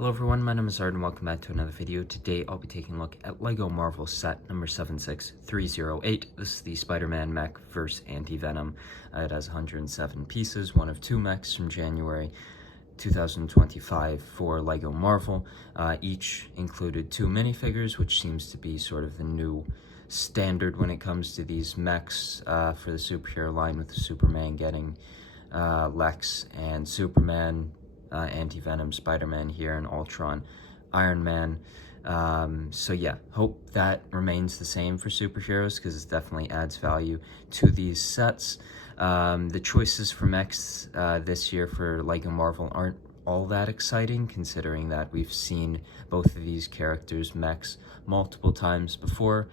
Hello everyone, my name is Art and welcome back to another video. Today I'll be taking a look at LEGO Marvel set number 76308. This is the Spider-Man mech vs. Anti-Venom. It has 107 pieces, one of two mechs from January 2025 for LEGO Marvel. Each included two minifigures, which seems to be sort of the new standard when it comes to these mechs for the superhero line, with Superman getting Lex and Superman, Anti-Venom, Spider-Man here, and Ultron, Iron Man. So yeah, hope that remains the same for superheroes, because it definitely adds value to these sets. The choices for mechs this year for LEGO Marvel aren't all that exciting, considering that we've seen both of these characters' mechs multiple times before.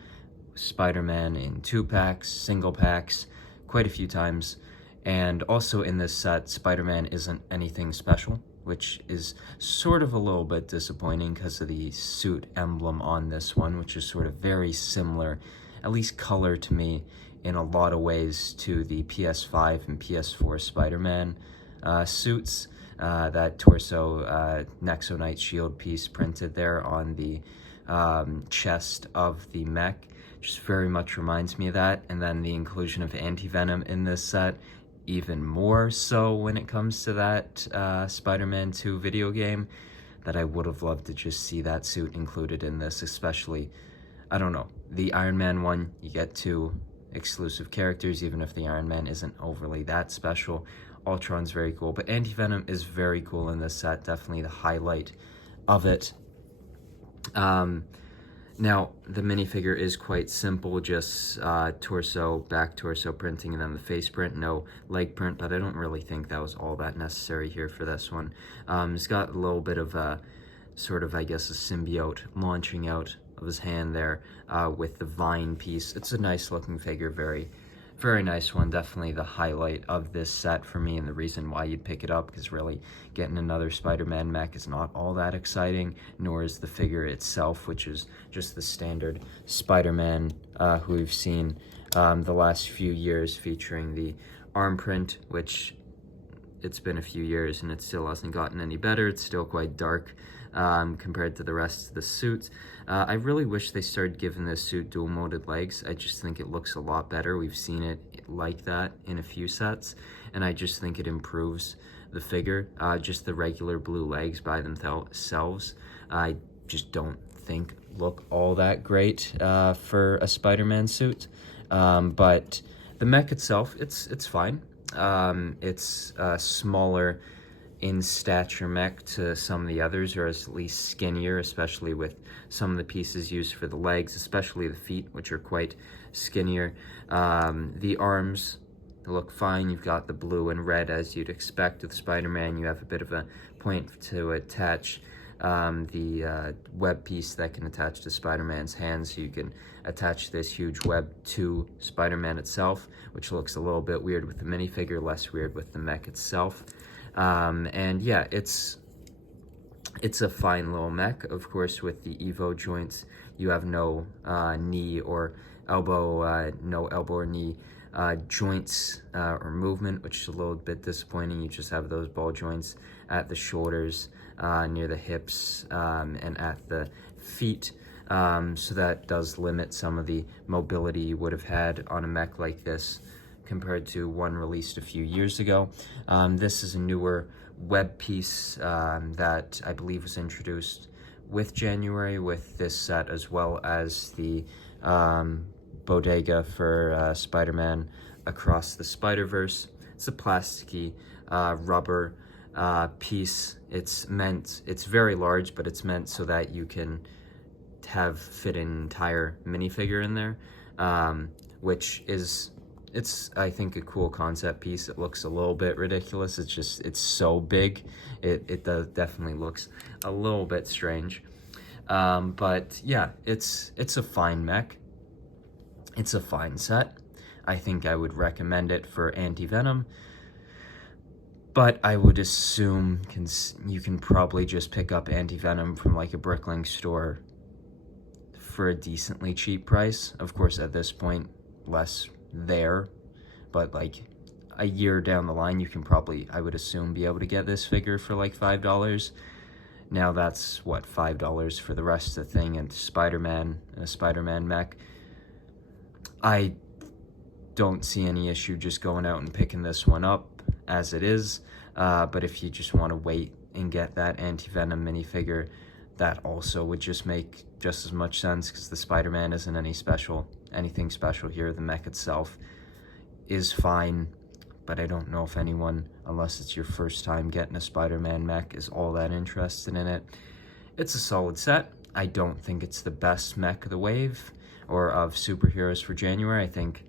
Spider-Man in 2-packs, single packs, quite a few times. And also in this set, Spider-Man isn't anything special, which is sort of a little bit disappointing because of the suit emblem on this one, which is sort of very similar, at least color to me, in a lot of ways to the PS5 and PS4 Spider-Man suits. That torso Nexonite shield piece printed there on the chest of the mech just very much reminds me of that. And then the inclusion of Anti-Venom in this set, even more so when it comes to that Spider-Man 2 video game, that I would have loved to just see that suit included in this, especially, I don't know, the Iron Man one, you get two exclusive characters, even if the Iron Man isn't overly that special. Ultron's very cool, but Anti-Venom is very cool in this set, definitely the highlight of it. Now, the minifigure is quite simple, just torso, back torso printing, and then the face print, no leg print, but I don't really think that was all that necessary here for this one. It's got a little bit of a, sort of, I guess, a symbiote launching out of his hand there with the vine piece. It's a nice looking figure, very nice one, definitely the highlight of this set for me, and the reason why you'd pick it up, because really getting another Spider-Man mech is not all that exciting, nor is the figure itself, which is just the standard Spider-Man who we've seen the last few years, featuring the arm print, which it's been a few years and it still hasn't gotten any better. It's still quite dark compared to the rest of the suit. I really wish they started giving this suit dual molded legs. I just think it looks a lot better. We've seen it like that in a few sets, and I just think it improves the figure. Just the regular blue legs by themselves, I just don't think look all that great for a Spider-Man suit. But the mech itself, it's fine. It's smaller in stature mech to some of the others, or at least skinnier, especially with some of the pieces used for the legs, especially the feet, which are quite skinnier. The arms look fine. You've got the blue and red as you'd expect with Spider-Man. You have a bit of a point to attach the web piece that can attach to Spider-Man's hands, so you can attach this huge web to Spider-Man itself, which looks a little bit weird with the minifigure, less weird with the mech itself. And yeah, it's a fine little mech. Of course, with the Evo joints, you have no knee or elbow, no elbow or knee joints or movement, which is a little bit disappointing. You just have those ball joints at the shoulders, near the hips, and at the feet. So that does limit some of the mobility you would have had on a mech like this compared to one released a few years ago. This is a newer web piece that I believe was introduced with January with this set, as well as the bodega for Spider-Man Across the Spider-Verse. It's a plasticky rubber piece. It's very large, but it's meant so that you can fit an entire minifigure in there, which is, I think, a cool concept piece. It looks a little bit ridiculous. It's so big. It definitely looks a little bit strange. But yeah, it's a fine mech. It's a fine set. I think I would recommend it for Anti-Venom, but I would assume you can probably just pick up Anti-Venom from like a Bricklink store for a decently cheap price. Of course, at this point, less there, but like a year down the line, you can probably, I would assume, be able to get this figure for like $5. Now that's, what, $5 for the rest of the thing, and Spider-Man, and a Spider-Man mech. I don't see any issue just going out and picking this one up as it is, but if you just want to wait and get that Anti-Venom minifigure, that also would just make just as much sense, because the Spider-Man isn't anything special here. The mech itself is fine, but I don't know if anyone, unless it's your first time getting a Spider-Man mech, is all that interested in it. It's a solid set. I don't think it's the best mech of the wave, or of superheroes for January. I think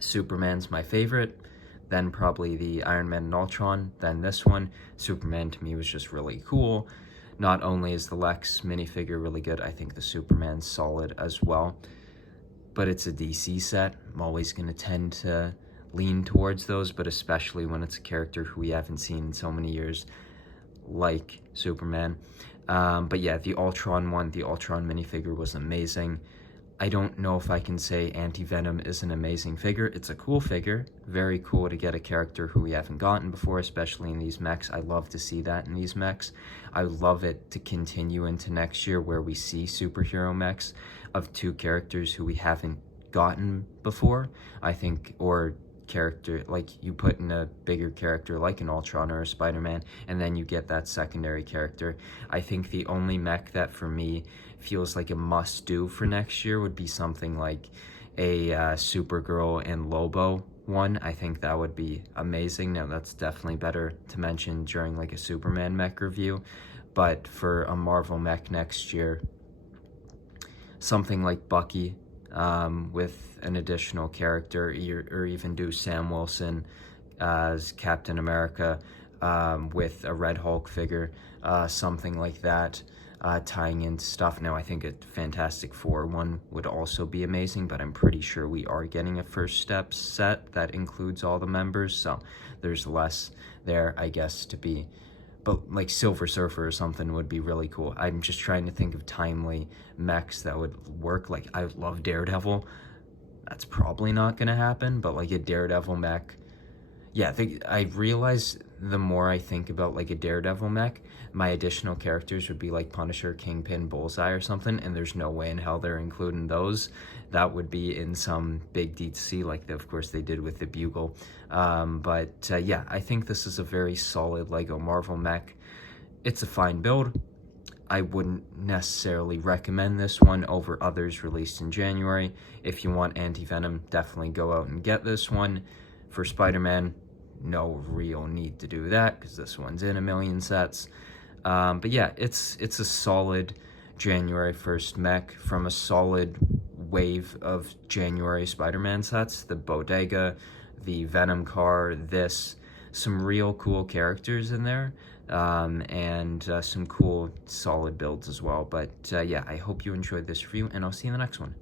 Superman's my favorite, then probably the Iron Man and Ultron, then this one. Superman to me was just really cool. Not only is the Lex minifigure really good, I think the Superman's solid as well. But it's a DC set. I'm always going to tend to lean towards those, but especially when it's a character who we haven't seen in so many years, like Superman. But yeah, the Ultron one, the Ultron minifigure was amazing. I don't know if I can say Anti-Venom is an amazing figure. It's a cool figure. Very cool to get a character who we haven't gotten before, especially in these mechs. I love to see that in these mechs. I love it to continue into next year where we see superhero mechs of two characters who we haven't gotten before. I think, or character, like you put in a bigger character like an Ultron or a Spider-Man, and then you get that secondary character. I think the only mech that for me feels like a must-do for next year would be something like a Supergirl and Lobo one. I think that would be amazing. Now, that's definitely better to mention during like a Superman mech review, but for a Marvel mech next year, something like Bucky, with an additional character, or even do Sam Wilson as Captain America, with a Red Hulk figure, something like that, tying into stuff. Now, I think a Fantastic Four one would also be amazing, but I'm pretty sure we are getting a First Step set that includes all the members, so there's less there, I guess, to be. But like Silver Surfer or something would be really cool. I'm just trying to think of timely mechs that would work. Like, I love Daredevil. That's probably not going to happen, but like a Daredevil mech. Yeah, I realize the more I think about like a Daredevil mech, my additional characters would be like Punisher, Kingpin, Bullseye or something, and there's no way in hell they're including those. That would be in some big D2C like, of course, they did with the Bugle. Yeah, I think this is a very solid Lego Marvel mech. It's a fine build. I wouldn't necessarily recommend this one over others released in January. If you want Anti-Venom, definitely go out and get this one. For Spider-Man, no real need to do that because this one's in a million sets. But yeah, it's a solid January 1st mech from a solid wave of January Spider-Man sets. The Bodega, the Venom car, some real cool characters in there, and some cool solid builds as well. But yeah, I hope you enjoyed this review, and I'll see you in the next one.